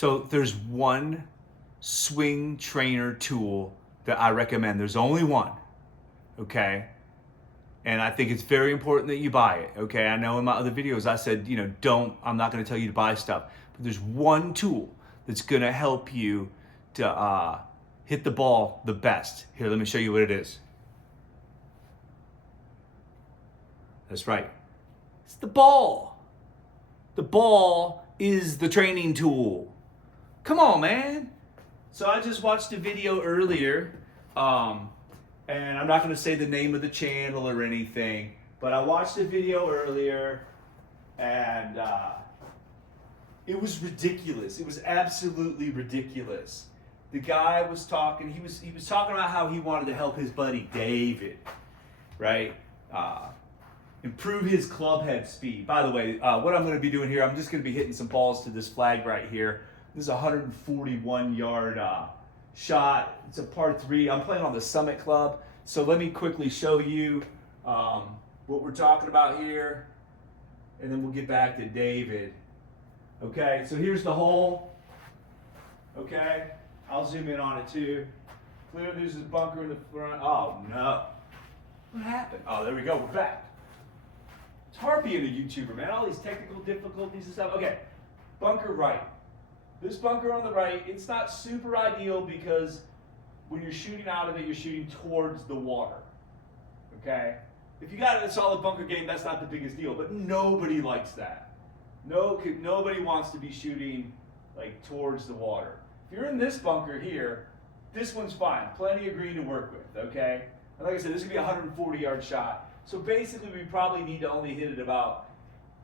So there's one swing trainer tool that I recommend. There's only one, okay? And I think it's very important that you buy it, okay? I know in my other videos I said, I'm not gonna tell you to buy stuff, but there's one tool that's gonna help you to hit the ball the best. Here, let me show you what it is. That's right, it's the ball. The ball is the training tool. Come on, man. So I just watched a video earlier, and I'm not going to say the name of the channel or anything, but I watched a video earlier, and it was ridiculous. It was absolutely ridiculous. The guy was talking. He was talking about how he wanted to help his buddy David, right? Improve his club head speed. By the way, what I'm going to be doing here, I'm just going to be hitting some balls to this flag right here. This is a 141-yard shot. It's a par 3. I'm playing on the Summit Club. So let me quickly show you what we're talking about here, and then we'll get back to David. Okay, so here's the hole. Okay, I'll zoom in on it too. Clear, there's a bunker in the front. Oh no, what happened? Oh, there we go, we're back. It's hard being a YouTuber, man. All these technical difficulties and stuff. Okay, bunker right. This bunker on the right, it's not super ideal because when you're shooting out of it, you're shooting towards the water. Okay? If you got a solid bunker game, that's not the biggest deal, but nobody likes that. Nobody wants to be shooting like towards the water. If you're in this bunker here, this one's fine. Plenty of green to work with, okay? And like I said, this could be a 140-yard shot. So basically, we probably need to only hit it about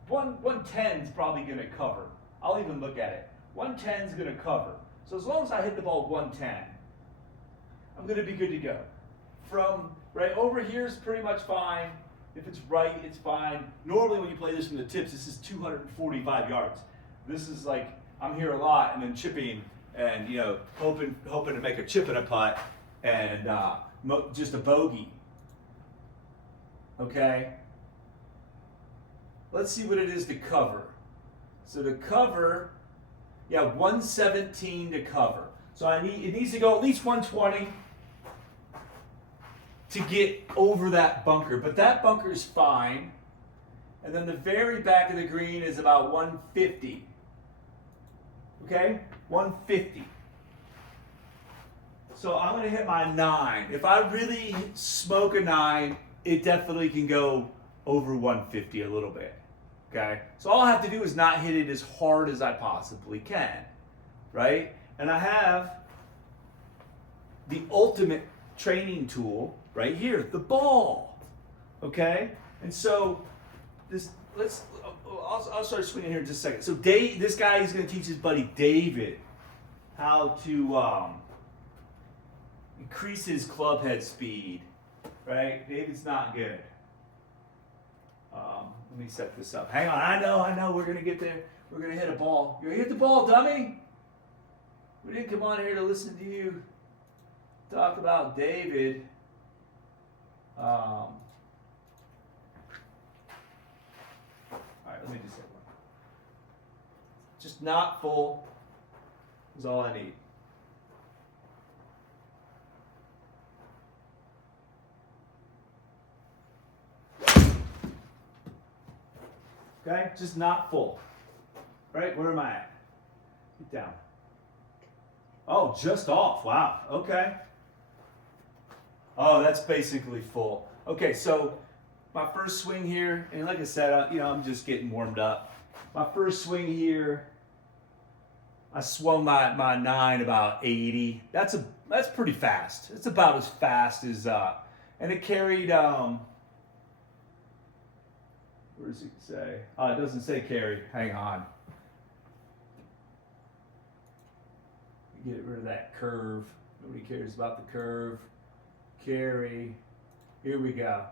110 is probably going to cover. I'll even look at it. 110 is going to cover. So as long as I hit the ball 110, I'm going to be good to go. From right over here is pretty much fine. If it's right, it's fine. Normally when you play this from the tips, this is 245 yards. This is like, I'm here a lot and then chipping and hoping to make a chip in a putt and just a bogey. Okay? Let's see what it is to cover. So to cover, 117 to cover. So it needs to go at least 120 to get over that bunker. But that bunker is fine. And then the very back of the green is about 150. Okay? 150. So I'm going to hit my 9. If I really smoke a 9, it definitely can go over 150 a little bit. Okay? So all I have to do is not hit it as hard as I possibly can. Right? And I have the ultimate training tool right here, the ball. Okay? And so I'll start swinging here in just a second. So this guy is going to teach his buddy David how to increase his club head speed. Right? David's not good. Let me set this up. Hang on. I know. We're going to get there. We're going to hit a ball. You're going to hit the ball, dummy. We didn't come on here to listen to you talk about David. All right, let me just say one. Just not full is all I need. Okay, just not full. Right, where am I at? Get down. Oh, just off. Wow. Okay. Oh, that's basically full. Okay, so my first swing here, and like I said, I'm just getting warmed up. My first swing here, I swung my 9 about 80. That's pretty fast. It's about as fast as and it carried where does it say? It doesn't say carry. Hang on. Get rid of that curve. Nobody cares about the curve. Carry. Here we go.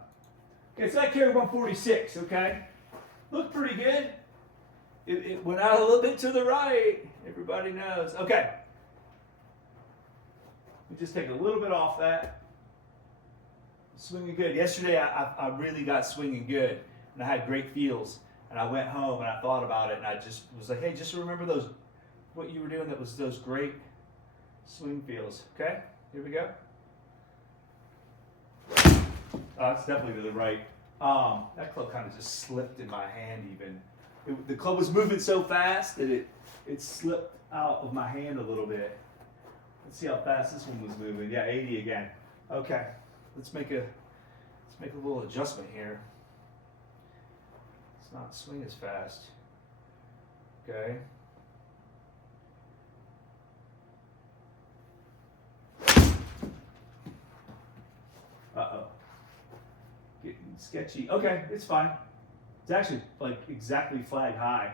Okay, so I carry 146, okay? Looked pretty good. It went out a little bit to the right. Everybody knows. Okay. Let me just take a little bit off that. Swinging good. Yesterday I really got swinging good. And I had great feels. And I went home and I thought about it and I just was like, hey, just remember those what you were doing that was those great swing feels. Okay, here we go. That's definitely to the right. That club kind of just slipped in my hand even. The club was moving so fast that it slipped out of my hand a little bit. Let's see how fast this one was moving. Yeah, 80 again. Okay, let's make a little adjustment here. Let's not swing as fast. Okay. Uh-oh. Getting sketchy. Okay, it's fine. It's actually like exactly flag high.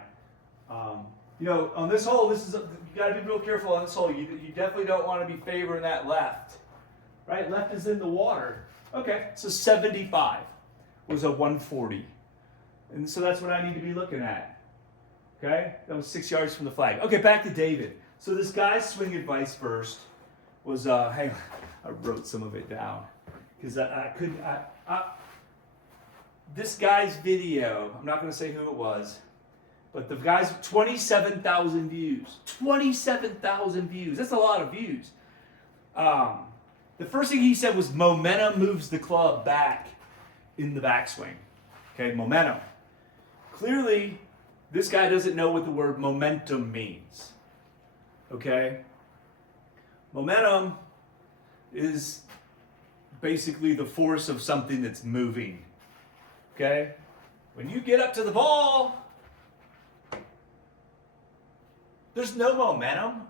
You know, on this hole, you got to be real careful on this hole. You definitely don't want to be favoring that left. Right? Left is in the water. Okay, so 75 was a 140. And so that's what I need to be looking at. Okay, that was 6 yards from the flag. Okay, back to David. So this guy's swing advice first was, hang on, I wrote some of it down. Because I couldn't, this guy's video, I'm not going to say who it was, but the guy's 27,000 views. 27,000 views. That's a lot of views. The first thing he said was momentum moves the club back in the backswing. Okay, momentum. Clearly, this guy doesn't know what the word momentum means. Okay? Momentum is basically the force of something that's moving. Okay? When you get up to the ball, there's no momentum.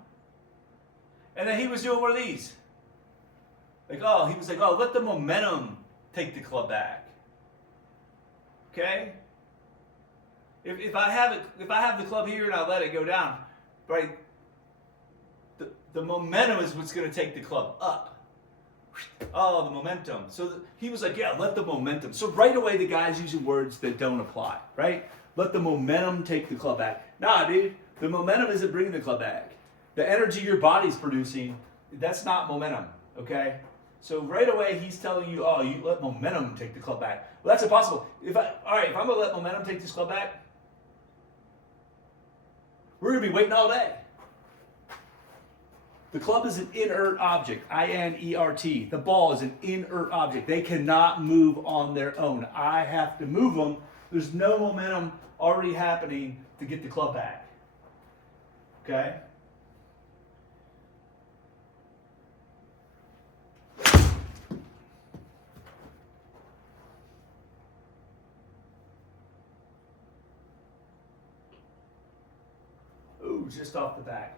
And then he was doing one of these. He was like, let the momentum take the club back. Okay? If I have the club here and I let it go down, right? The momentum is what's going to take the club up. Oh, the momentum. So he was like, yeah, let the momentum. So right away the guy's using words that don't apply, right? Let the momentum take the club back. Nah, dude, the momentum isn't bringing the club back. The energy your body's producing, that's not momentum, okay? So right away he's telling you, you let momentum take the club back. Well, that's impossible. If I'm going to let momentum take this club back, we're going to be waiting all day. The club is an inert object, I-N-E-R-T. The ball is an inert object. They cannot move on their own. I have to move them. There's no momentum already happening to get the club back. Okay? Ooh, just off the back.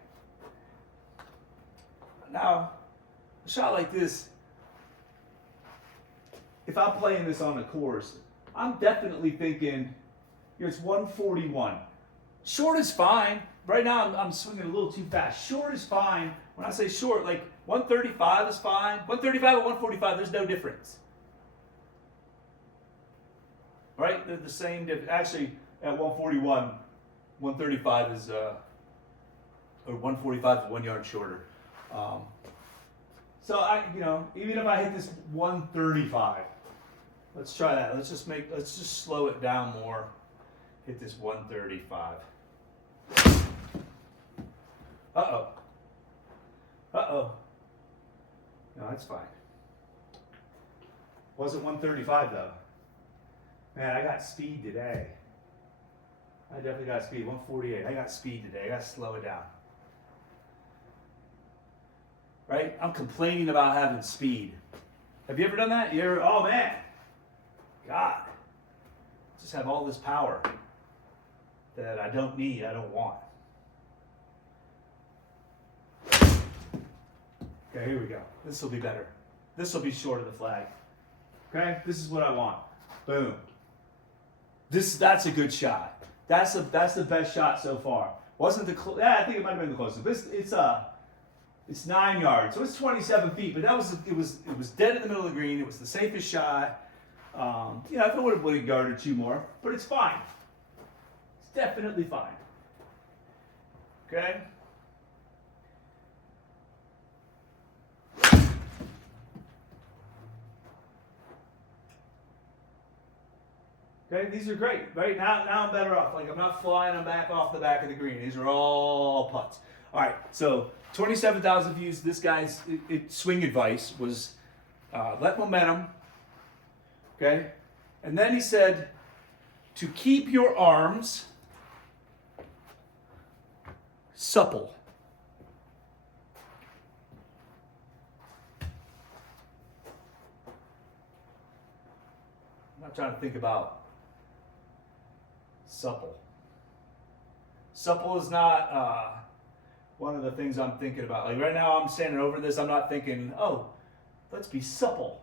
Now, a shot like this, if I'm playing this on the course, I'm definitely thinking, it's 141. Short is fine. Right now, I'm swinging a little too fast. Short is fine. When I say short, like 135 is fine. 135 and 145, there's no difference. Right? They're the same. Actually, at 141, 135 is, or 145 is 1 yard shorter. So even if I hit this 135, let's try that. Let's just slow it down more. Hit this 135. Uh-oh. No, that's fine. Wasn't 135 though. Man, I got speed today. I definitely got speed. 148. I got speed today. I got to slow it down. Right? I'm complaining about having speed. Have you ever done that? Oh man, God, just have all this power that I don't need, I don't want. Okay, here we go. This will be better. This will be short of the flag. Okay, this is what I want. Boom. That's a good shot. That's the best shot so far. Wasn't the I think it might have been the closest. But it's 9 yards, so it's 27 feet. But it was dead in the middle of the green. It was the safest shot. If it would have a yard or two more, but it's fine. It's definitely fine. Okay. Okay, these are great. Right now I'm better off. Like I'm not flying them back off the back of the green. These are all putts. All right, so 27,000 views. This guy's swing advice was let momentum, okay? And then he said to keep your arms supple. I'm not trying to think about supple. Supple is not one of the things I'm thinking about. Like right now I'm standing over this, I'm not thinking, oh, let's be supple.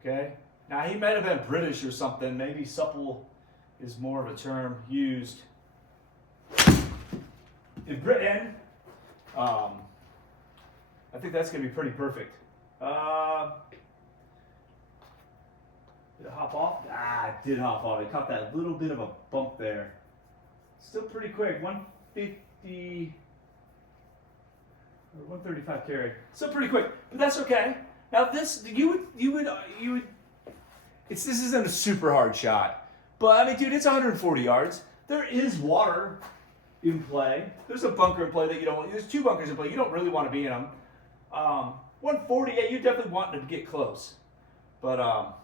Okay? Now he might have been British or something. Maybe supple is more of a term used in Britain. I think that's going to be pretty perfect. Did it hop off? Ah, it did hop off. It caught that little bit of a bump there. Still pretty quick. 150 or 135 carry. Still pretty quick, but that's okay. Now this, you would. This isn't a super hard shot, but I mean, dude, it's 140 yards. There is water in play. There's a bunker in play that you don't want. There's 2 bunkers in play. You don't really want to be in them. 140, yeah, you definitely want to get close, but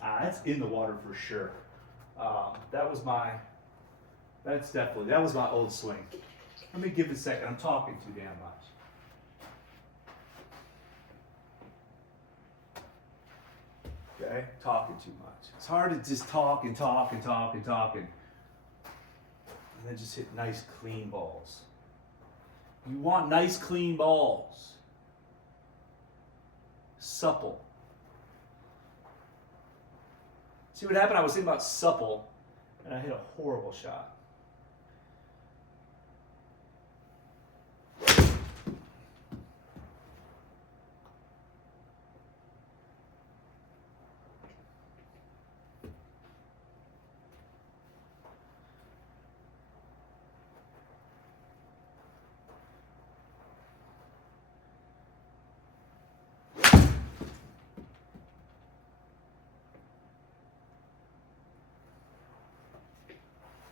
that's in the water for sure. That was my old swing. Let me give it a second. I'm talking too damn much. Okay, talking too much. It's hard to just talk and talk and talk and talk and then just hit nice clean balls. You want nice clean balls. Supple. See what happened? I was thinking about supple and I hit a horrible shot.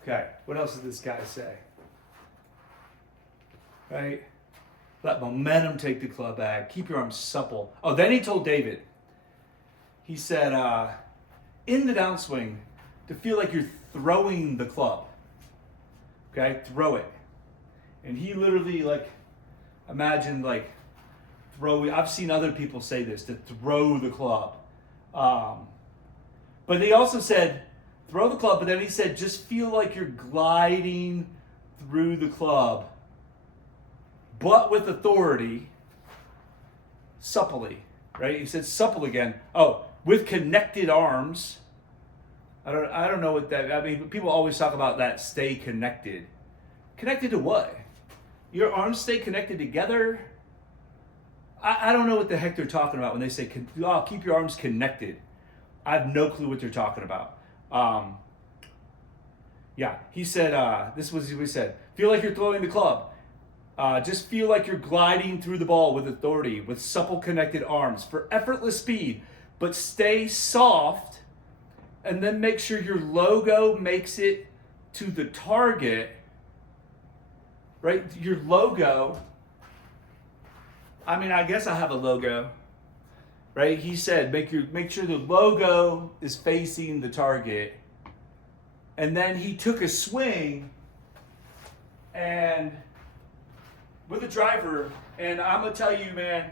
Okay, what else did this guy say? Right? Let momentum take the club back. Keep your arms supple. Oh, then he told David, he said, in the downswing, to feel like you're throwing the club. Okay, throw it. And he literally, like, imagined, like, I've seen other people say this, to throw the club. But he also said, throw the club, but then he said, just feel like you're gliding through the club, but with authority, supply, right? He said supple again. Oh, with connected arms. I don't know what that, I mean, people always talk about that, stay connected. Connected to what? Your arms stay connected together? I don't know what the heck they're talking about when they say, oh, keep your arms connected. I have no clue what they're talking about. Yeah, he said, this was what he said. Feel like you're throwing the club. Just feel like you're gliding through the ball with authority, with supple connected arms for effortless speed, but stay soft and then make sure your logo makes it to the target, right? Your logo, I mean, I guess I have a logo, right? He said, make sure the logo is facing the target. And then he took a swing and with a driver, and I'm gonna tell you, man,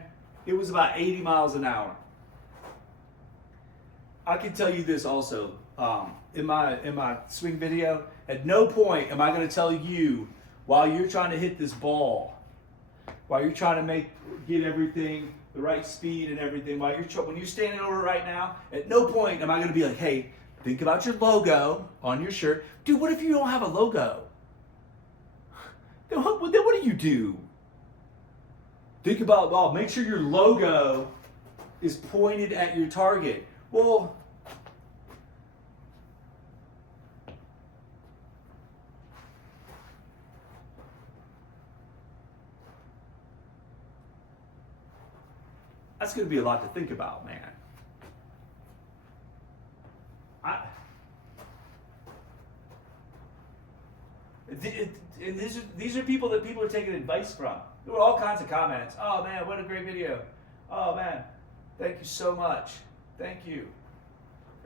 it was about 80 miles an hour. I can tell you this also, in my swing video, at no point am I gonna tell you while you're trying to hit this ball, while you're trying to get everything, the right speed and everything, when you're standing over right now, at no point am I gonna be like, hey, think about your logo on your shirt. Dude, what if you don't have a logo? Then what do you do? Think about, well, make sure your logo is pointed at your target. Well, that's going to be a lot to think about, man. And these are people that people are taking advice from. There were all kinds of comments. Oh man, what a great video. Oh man, thank you so much. Thank you.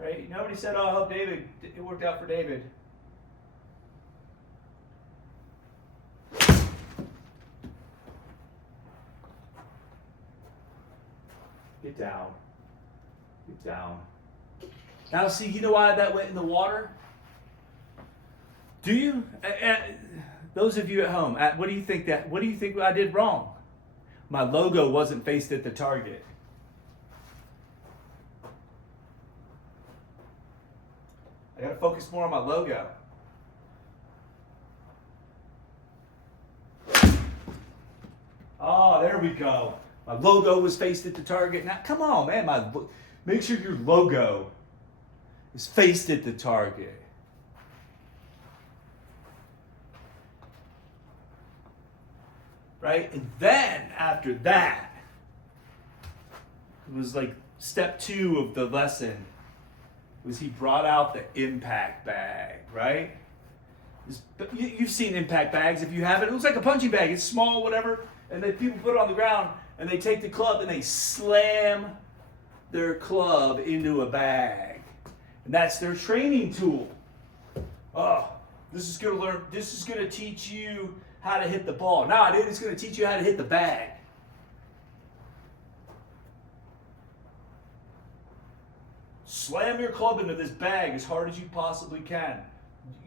Right? Nobody said, oh, I hope David, it worked out for David. Get down. Get down. Now see, you know why that went in the water? Do you? Those of you at home, what do you think I did wrong? My logo wasn't faced at the target. I gotta focus more on my logo. Oh, there we go. My logo was faced at the target. Now, come on, man. Make sure your logo is faced at the target. Right? And then, after that, it was like step 2 of the lesson, was he brought out the impact bag, right? You've seen impact bags. If you haven't, it looks like a punching bag. It's small, whatever. And then people put it on the ground, and they take the club, and they slam their club into a bag. And that's their training tool. Oh, this is going to teach you how to hit the ball. Nah, dude, it's going to teach you how to hit the bag. Slam your club into this bag as hard as you possibly can.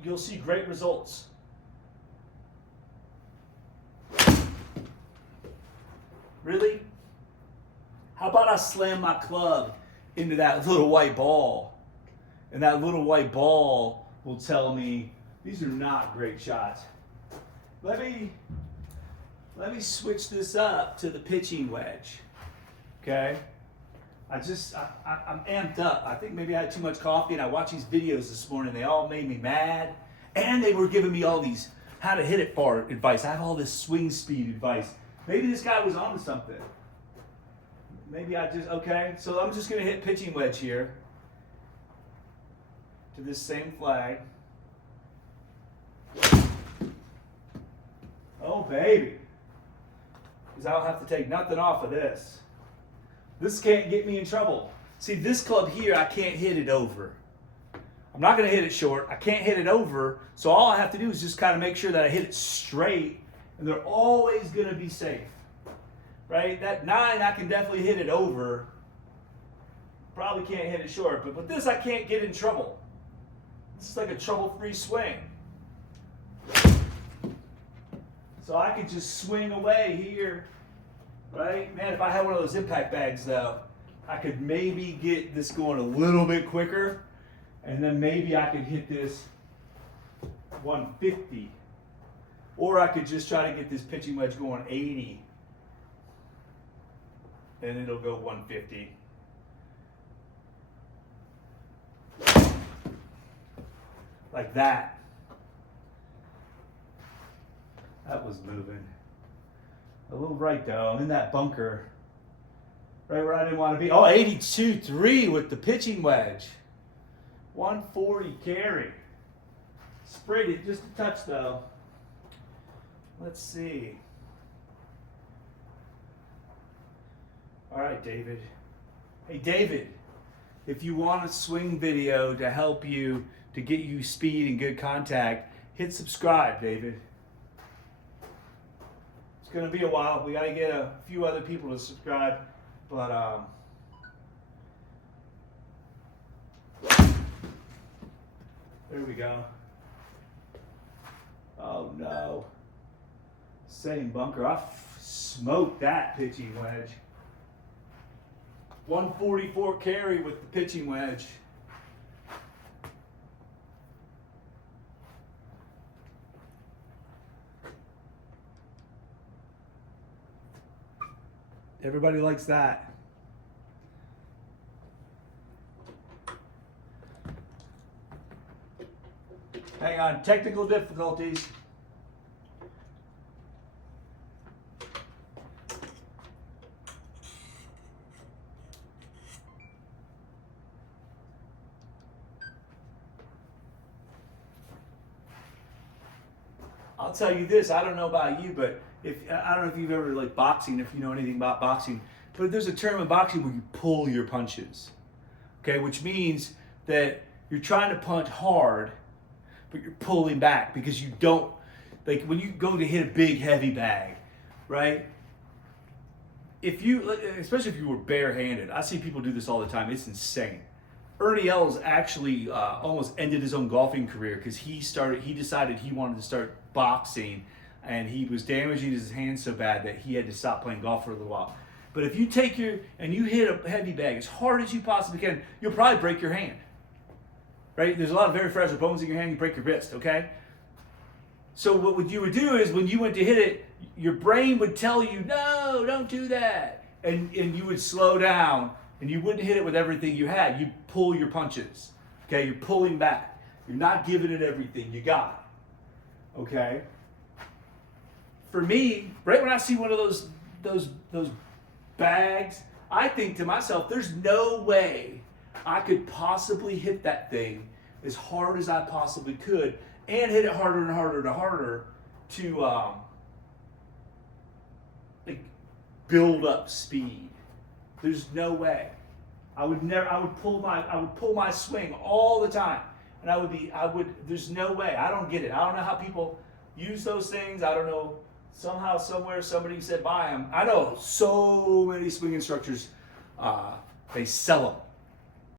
You'll see great results. Really? How about I slam my club into that little white ball? And that little white ball will tell me these are not great shots. Let me switch this up to the pitching wedge. Okay? I'm amped up. I think maybe I had too much coffee, and I watched these videos this morning. They all made me mad. And they were giving me all these how to hit it far advice. I have all this swing speed advice. Maybe this guy was onto something. Okay, so I'm just going to hit pitching wedge here to this same flag. Oh, baby. Because I don't have to take nothing off of this. This can't get me in trouble. See, this club here, I can't hit it over. I'm not going to hit it short. I can't hit it over. So all I have to do is just kind of make sure that I hit it straight. And they're always going to be safe. Right? That 9, I can definitely hit it over. Probably can't hit it short. But with this, I can't get in trouble. This is like a trouble-free swing. So I could just swing away here. Right? Man, if I had one of those impact bags, though, I could maybe get this going a little bit quicker. And then maybe I could hit this 150. Or I could just try to get this pitching wedge going 80. And it'll go 150. Like that. That was moving. A little right though. I'm in that bunker. Right where I didn't want to be. Oh, 82.3 with the pitching wedge. 140 carry. Sprayed it just a touch though. Let's see. All right, David. Hey, David, if you want a swing video to help you, to get you speed and good contact, hit subscribe, David. It's going to be a while. We got to get a few other people to subscribe, but there we go. Oh no. Same bunker. I smoked that pitching wedge. 144 carry with the pitching wedge. Everybody likes that. Hang on, technical difficulties. I'll tell you this, I don't know about you, but I don't know if you've ever like boxing, if you know anything about boxing, but there's a term in boxing where you pull your punches. Okay, which means that you're trying to punch hard, but you're pulling back because you don't, like when you go to hit a big heavy bag, right? If you, especially if you were barehanded, I see people do this all the time. It's insane. Ernie Els actually almost ended his own golfing career because he decided he wanted to start boxing, and he was damaging his hands so bad that he had to stop playing golf for a little while. But if you take and you hit a heavy bag as hard as you possibly can, you'll probably break your hand. Right? There's a lot of very fragile bones in your hand, you break your wrist, okay? So what you would do is when you went to hit it, your brain would tell you, no, don't do that. And you would slow down and you wouldn't hit it with everything you had. You'd pull your punches. Okay, you're pulling back. You're not giving it everything you got. Okay? For me, right when I see one of those bags, I think to myself, there's no way I could possibly hit that thing as hard as I possibly could and hit it harder and harder and harder to like build up speed. There's no way. I would pull my swing all the time. And there's no way. I don't get it. I don't know how people use those things. I don't know. Somehow, somewhere, somebody said buy them. I know so many swing instructors, they sell them.